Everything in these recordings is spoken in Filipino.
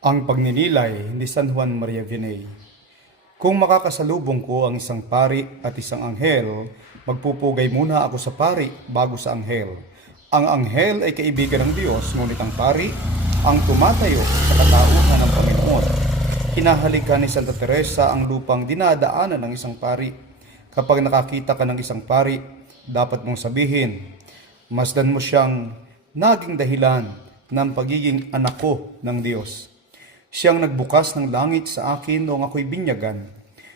Ang pagninilay ni San Juan Maria Vianney. Kung makakasalubong ko ang isang pari at isang anghel, magpupugay muna ako sa pari bago sa anghel. Ang anghel ay kaibigan ng Diyos, ngunit ang pari ang tumatayo sa katauhan ng Panginoon. Hinahalikan ni Santa Teresa ang lupang dinadaanan ng isang pari. Kapag nakakita ka ng isang pari, dapat mong sabihin, masdan mo siyang naging dahilan ng pagiging anak ko ng Diyos. Siyang nagbukas ng langit sa akin noong ako'y binyagan.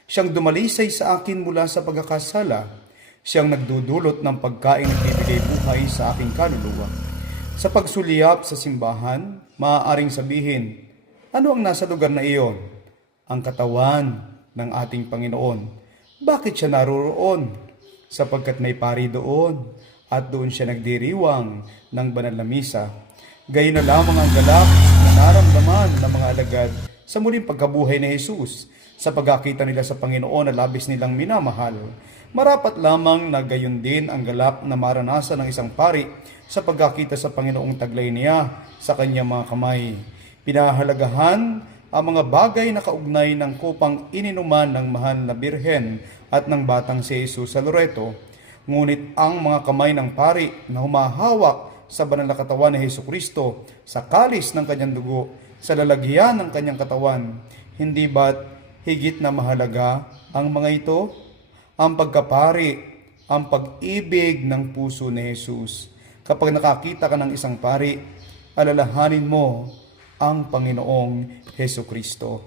Siyang dumalisay sa akin mula sa pagkakasala. Siyang nagdudulot ng pagkain at bibigay buhay sa aking kaluluwa. Sa pagsuliyap sa simbahan, maaaring sabihin, ano ang nasa lugar na iyon? Ang katawan ng ating Panginoon. Bakit siya naroroon? Sapagkat may pari doon at doon siya nagdiriwang ng banal na misa. Gayon na lamang ang galak na naramdaman ng mga alagad sa muling pagkabuhay ni Jesus sa pagkakita nila sa Panginoon na labis nilang minamahal. Marapat lamang na gayon din ang galak na maranasan ng isang pari sa pagkakita sa Panginoong taglay niya sa kanyang mga kamay. Pinahalagahan ang mga bagay na kaugnay ng kupang ininuman ng mahal na birhen at ng batang si Jesus sa Loreto. Ngunit ang mga kamay ng pari na humahawak sa banal na katawan ni Hesukristo, sa kalis ng kanyang dugo, sa lalagyan ng kanyang katawan, hindi ba't higit na mahalaga ang mga ito? Ang pagkapari, ang pag-ibig ng puso ni Jesus. Kapag nakakita ka ng isang pari, alalahanin mo ang Panginoong Hesukristo.